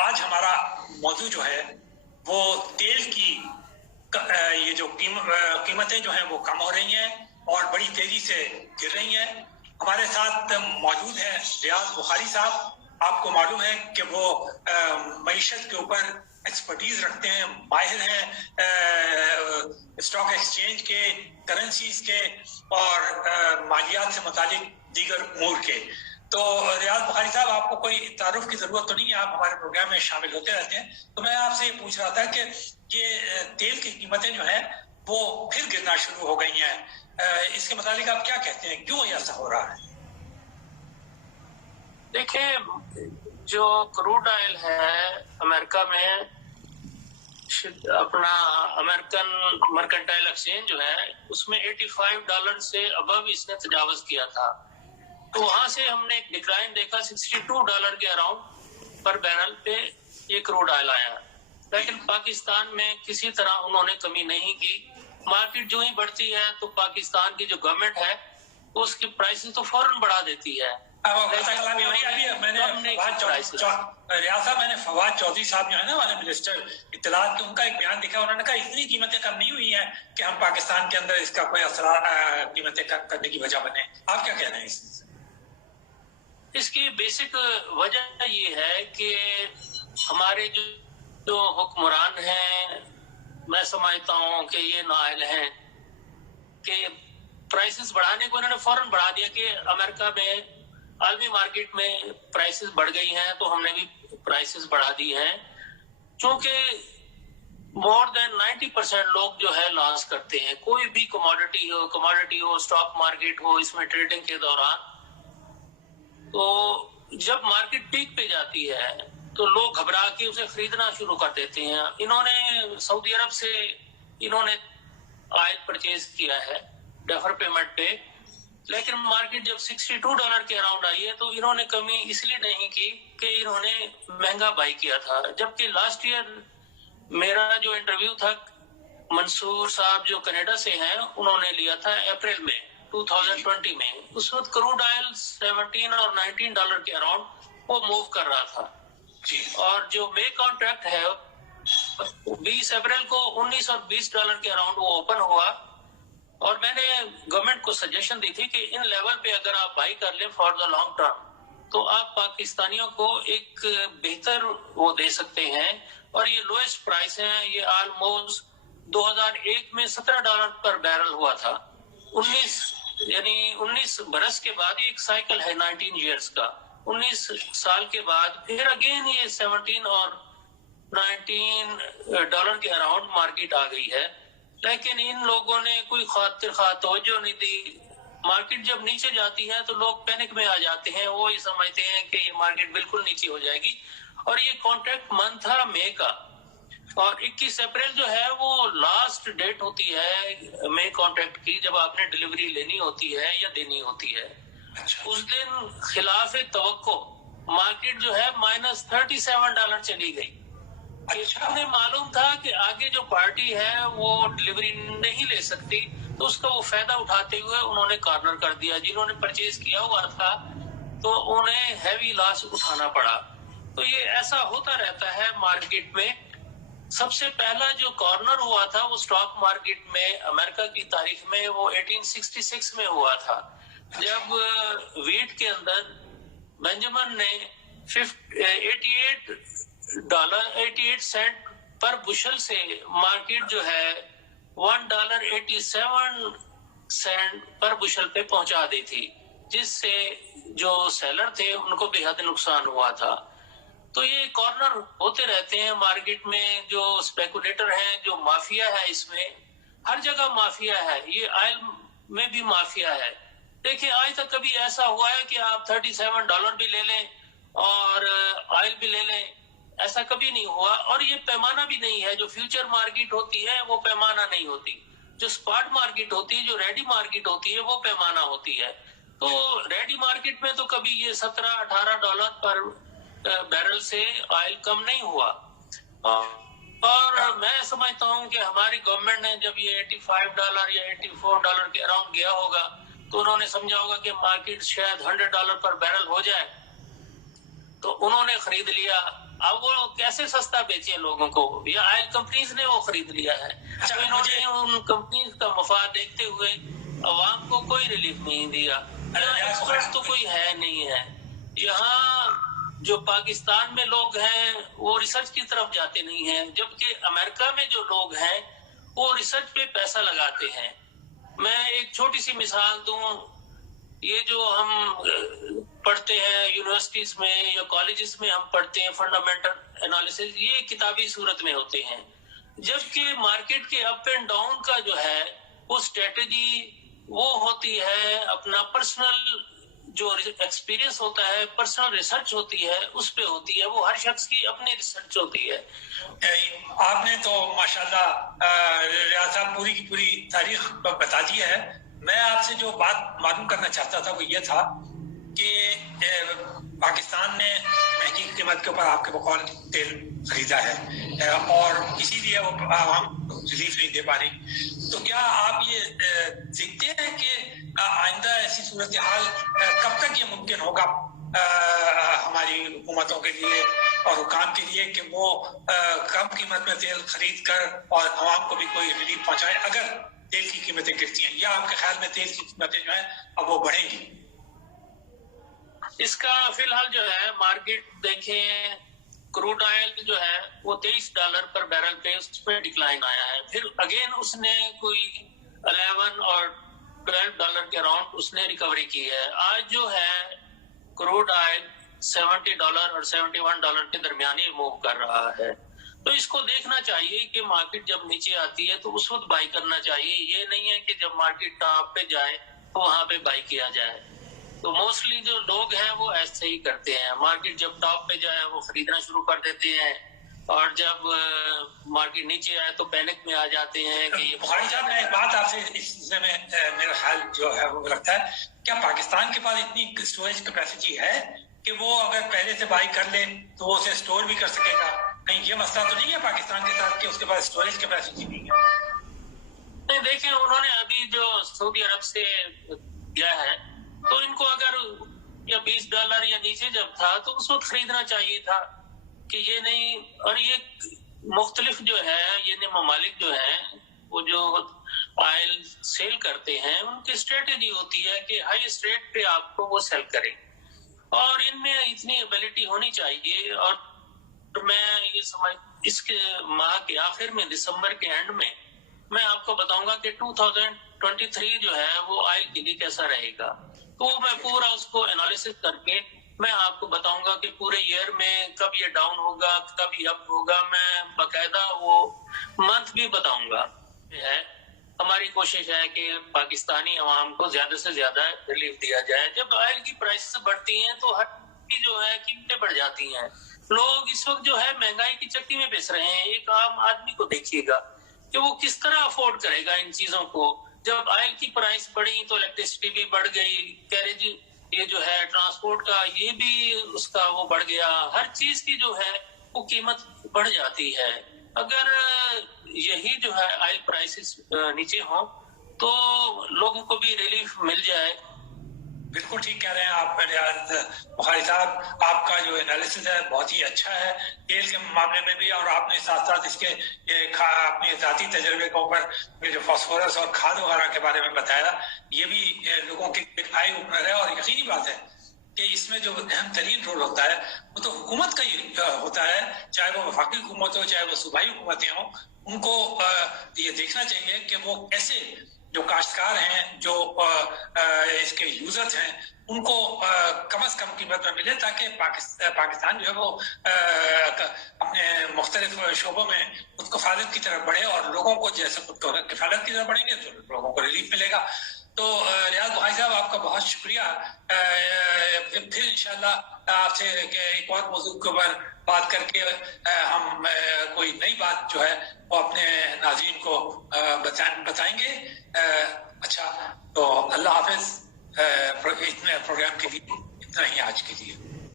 آج ہمارا موضوع جو ہے وہ تیل کی یہ جو قیمتیں جو ہیں وہ کم ہو رہی ہیں اور بڑی تیزی سے گر رہی ہیں. ہمارے ساتھ موجود ہیں ریاض بخاری صاحب. آپ کو معلوم ہے کہ وہ معیشت کے اوپر ایکسپرٹیز رکھتے ہیں, ماہر ہیں اسٹاک ایکسچینج کے, کرنسیز کے اور مالیات سے متعلق دیگر امور کے. تو ریاض بخاری صاحب, آپ کو کوئی تعارف کی ضرورت تو نہیں ہے, آپ ہمارے پروگرام میں شامل ہوتے رہتے ہیں. تو میں آپ سے یہ پوچھ رہا تھا کہ یہ تیل کی قیمتیں جو ہیں وہ پھر گرنا شروع ہو گئی ہیں, اس کے متعلق آپ کیا کہتے ہیں, کیوں ایسا ہو رہا ہے؟ دیکھیں, جو کروڈ آئل ہے امریکہ میں, اپنا امریکن مرکنٹائل ایکسچینج جو ہے اس میں $85 سے ابو اس نے تجاوز کیا تھا. تو وہاں سے ہم نے ایک ڈکلائن دیکھا, $62 کے اراؤنڈ پر بیرل پہ یہ کروڈ آئل آیا. لیکن پاکستان میں کسی طرح انہوں نے کمی نہیں کی. مارکیٹ جو ہی بڑھتی ہے تو پاکستان کی جو گورنمنٹ ہے اس کی پرائسز تو فوراً بڑھا دیتی ہے. میں نے فواد چودھری صاحب جو ہے نا ہمارے منسٹر اطلاعات کے, ان کا ایک بیان دیکھا. انہوں نے کہا اتنی قیمتیں کم نہیں ہوئی ہیں کہ ہم پاکستان کے اندر اس کا کوئی اثر قیمتیں کم کرنے کی وجہ بنے. آپ کیا کہہ رہے ہیں اس کی بیسک وجہ یہ ہے کہ ہمارے جو حکمران ہیں, میں سمجھتا ہوں کہ یہ نااہل ہیں کہ پرائسز بڑھانے کو انہوں نے فوراً بڑھا دیا کہ امریکہ میں عالمی مارکیٹ میں پرائسز بڑھ گئی ہیں تو ہم نے بھی پرائسز بڑھا دی ہیں. چونکہ مور دین 90% لوگ جو ہے لاس کرتے ہیں. کوئی بھی کموڈٹی ہو, اسٹاک مارکیٹ ہو, اس میں ٹریڈنگ کے دوران تو جب مارکیٹ پیک پہ جاتی ہے تو لوگ گھبرا کے اسے خریدنا شروع کر دیتے ہیں. انہوں نے سعودی عرب سے انہوں نے آئل پرچیز کیا ہے ڈیفر پیمنٹ پہ, لیکن مارکیٹ جب $62 کے اراؤنڈ آئی ہے تو انہوں نے کمی اس لیے نہیں کی کہ انہوں نے مہنگا بائی کیا تھا. جبکہ لاسٹ ایئر میرا جو انٹرویو تھا منصور صاحب جو کینیڈا سے ہیں, انہوں نے لیا تھا اپریل میں 2020 میں. اس وقت کروڈ آئل $17 اور $19 کے اراؤنڈ وہ موو کر رہا تھا. اور جو مے کانٹریکٹ ہے 20 اپریل کو $19 اور $20 کے اراؤنڈ وہ اوپن ہوا. اور میں نے گورنمنٹ کو سجیشن دی تھی کہ ان لیول پہ اگر آپ بائی کر لیں فار دا لانگ ٹرم تو آپ پاکستانیوں کو ایک بہتر وہ دے سکتے ہیں. اور یہ لوئسٹ پرائس ہے, یہ آلموسٹ 2001 میں $17 پر بیرل ہوا تھا. 19 برس کے بعد یہ ایک سائیکل ہے 19 ایئرس کا. 19 سال کے بعد پھر اگین یہ 17 اور $19 کے اراؤنڈ مارکیٹ آ گئی ہے. لیکن ان لوگوں نے کوئی خاطر خواہ توجہ نہیں دی. مارکیٹ جب نیچے جاتی ہے تو لوگ پینک میں آ جاتے ہیں, وہ یہ سمجھتے ہیں کہ یہ مارکیٹ بالکل نیچے ہو جائے گی. اور یہ کانٹریکٹ منتھ تھا مئی کا, اور 21 اپریل جو ہے وہ لاسٹ ڈیٹ ہوتی ہے مئی کانٹریکٹ کی, جب آپ نے ڈلیوری لینی ہوتی ہے یا دینی ہوتی ہے. اس دن خلاف توقع مارکیٹ جو ہے -$37 چلی گئی. ہمیں معلوم تھا کہ آگے جو پارٹی ہے وہ ڈلیوری نہیں لے سکتی, تو اس کا وہ فائدہ اٹھاتے ہوئے انہوں نے کارنر کر دیا. جنہوں نے پرچیز کیا ہوا تھا تو انہیں ہیوی لاس اٹھانا پڑا. تو یہ ایسا ہوتا رہتا ہے مارکیٹ میں. سب سے پہلا جو کارنر ہوا تھا وہ اسٹاک مارکیٹ میں امریکہ کی تاریخ میں وہ 1866 میں ہوا تھا, جب ویٹ کے اندر بینجامن نے $88 پر بشل سے مارکیٹ جو ہے $1.87 پر بشل پہ پہنچا دی تھی, جس سے جو سیلر تھے ان کو بے حد نقصان ہوا تھا. تو یہ کارنر ہوتے رہتے ہیں مارکیٹ میں. جو اسپیکولیٹر ہیں, جو مافیا ہے, اس میں ہر جگہ مافیا ہے. یہ آئل میں بھی مافیا ہے. دیکھیں, آج تک کبھی ایسا ہوا ہے کہ آپ $37 بھی لے لیں اور آئل بھی لے لیں؟ ایسا کبھی نہیں ہوا. اور یہ پیمانہ بھی نہیں ہے. جو فیوچر مارکیٹ ہوتی ہے وہ پیمانہ نہیں ہوتی. جو اسپاٹ مارکیٹ ہوتی ہے, جو ریڈی مارکیٹ ہوتی ہے, وہ پیمانہ ہوتی ہے. تو ریڈی مارکیٹ میں تو کبھی یہ $17-18 پر بیرل سے آئل کم نہیں ہوا. اور میں سمجھتا ہوں کہ ہماری گورنمنٹ نے جب یہ $85 یا $84 کے اراؤنڈ گیا ہوگا تو انہوں نے سمجھا ہوگا کہ مارکیٹ شاید $100 پر بیرل ہو جائے, تو انہوں نے خرید لیا. अब वो कैसे सस्ता बेचे लोगों को, या ऑयल कंपनीज ने वो खरीद लिया है। तो इन्होंने उन कंपनीज का मफाद देखते हुए अवाम को कोई रिलीफ नहीं दिया। एक्सपर्ट तो कोई है नहीं है यहाँ। जो पाकिस्तान में लोग हैं वो रिसर्च की तरफ जाते नहीं हैं, जबकि अमेरिका में जो लोग हैं वो रिसर्च पे पैसा लगाते हैं। मैं एक छोटी सी मिसाल दूं, ये जो हम पढ़ते हैं यूनिवर्सिटीज में या कॉलेजेस में हम पढ़ते हैं फंडामेंटल एनालिसिस, ये किताबी सूरत में होते हैं, जबकि मार्केट के अप एंड डाउन का जो है वो स्ट्रेटजी वो होती है अपना पर्सनल जो एक्सपीरियंस होता है, पर्सनल रिसर्च होती है, उस पे होती है। वो हर शख्स की अपनी रिसर्च होती है। आपने तो माशाल्लाह रियाज साहब पूरी की पूरी तारीख बता दी है। मैं आपसे जो बात मालूम करना चाहता था वो ये था कि पाकिस्तान ने महंगी कीमत के ऊपर आपके बकौल तेल खरीदा है और इसीलिए वो आवाम रिलीफ नहीं दे पा रही। तो क्या आप ये देखते हैं कि आइंदा ऐसी सूरत हाल कब तक ये मुमकिन होगा हमारी हुकूमतों के लिए और हुकाम के लिए कि वो कम कीमत में तेल खरीद कर और आवाम को भी कोई रिलीफ पहुंचाए अगर तेल की कीमतें गिरती हैं, या आपके ख्याल में तेल की कीमतें जो है अब वो बढ़ेंगी? इसका फिलहाल जो है मार्केट देखें, क्रूड ऑयल जो है वो $23 पर बैरल पे उस पर डिक्लाइन आया है। फिर अगेन उसने कोई 11 और $12 के अराउंड उसने रिकवरी की है। आज जो है क्रूड ऑयल $70 और $71 के दरमियान ही मूव कर रहा है। तो इसको देखना चाहिए कि मार्केट जब नीचे आती है तो उस वक्त बाई करना चाहिए। ये नहीं है कि जब मार्केट टॉप पे जाए तो वहां पे बाई किया जाए। तो मोस्टली जो लोग हैं वो ऐसे ही करते हैं, मार्केट जब टॉप पे जाए वो खरीदना शुरू कर देते हैं और जब मार्केट नीचे आए तो पैनिक में आ जाते हैं कि बुखारी साहब, मैं एक बात आपसे इस सिलसिले में मेरा ख्याल जो है वो लगता है, क्या पाकिस्तान के पास इतनी स्टोरेज कैपेसिटी है कि वो अगर पहले से बाई कर ले तो वो उसे स्टोर भी कर सकेगा? कहीं ये मसला तो नहीं है पाकिस्तान के साथ कि उसके पास स्टोरेज कैपेसिटी नहीं है? नहीं, देखिए उन्होंने अभी जो सऊदी अरब से किया है तो इनको अगर या $20 या नीचे जब था तो उस वक्त खरीदना चाहिए था कि ये नहीं। और ये मुख्तलिफ जो है ये ममालिक जो है वो जो ऑयल सेल करते हैं उनकी स्ट्रेटेजी होती है कि हाईएस्ट रेट पे आपको वो सेल करें, और इनमें इतनी एबिलिटी होनी चाहिए। और मैं ये समझ इसके माह के आखिर में दिसंबर के एंड में मैं आपको बताऊंगा कि 2023 जो है वो ऑयल के लिए कैसा रहेगा। तो मैं पूरा उसको एनालिसिस करके मैं आपको बताऊंगा कि पूरे ईयर में कब ये डाउन होगा कब ये अप होगा। मैं बकायदा वो मंथ भी बताऊंगा। है हमारी कोशिश है कि पाकिस्तानी अवाम को ज्यादा से ज्यादा रिलीफ दिया जाए। जब ऑयल की प्राइसेस बढ़ती हैं तो हर की जो है कीमतें बढ़ जाती हैं। लोग इस वक्त जो है महंगाई की चक्की में पिस रहे हैं। एक आम आदमी को देखिएगा कि वो किस तरह अफोर्ड करेगा इन चीजों को। जब ऑयल की प्राइस बढ़ी तो इलेक्ट्रिसिटी भी बढ़ गई, कैरेज ये जो है ट्रांसपोर्ट का ये भी उसका वो बढ़ गया। हर चीज की जो है वो कीमत बढ़ जाती है। अगर यही जो है ऑयल प्राइसेस नीचे हो तो लोगों को भी रिलीफ मिल जाए। बिल्कुल ठीक कह रहे हैं आप बुखारी साहब। आपका जो एनालिसिस है बहुत ही अच्छा है तेल के मामले में भी, और आपने साथ साथ इसके अपने जाती तजर्बे के ऊपर ये जो फास्फोरस और खाद वगैरह के बारे में बताया, ये भी लोगों के एक आई ओपनर है। और यकीनी बात है कि इसमें जो अहम तरीन रोल होता है वो तो हुकूमत का ही होता है, चाहे वो वफाकी हुकूमत हो चाहे वो सूबाई हुकूमतें हों। उनको ये देखना चाहिए कि वो कैसे जो काश्तकार हैं जो इसके यूजर्स हैं उनको कम से कम कीमत में मिले, ताकि पाकिस्तान जो है वो अपने मुख्तलिफ शोबों में खुद कफालत की तरफ बढ़े, और लोगों को जैसे खुद कफालत की तरफ बढ़ेंगे तो लोगों को रिलीफ मिलेगा। तो रियाज बुखारी साहब आपका बहुत शुक्रिया। फिर इंशाल्लाह आपसे एक और मौजूद के ऊपर बात करके हम कोई नई बात जो है वो अपने नाज़रीन को बताएंगे। अच्छा, तो अल्लाह हाफिज। इतने प्रोग्राम के लिए इतना ही आज के लिए।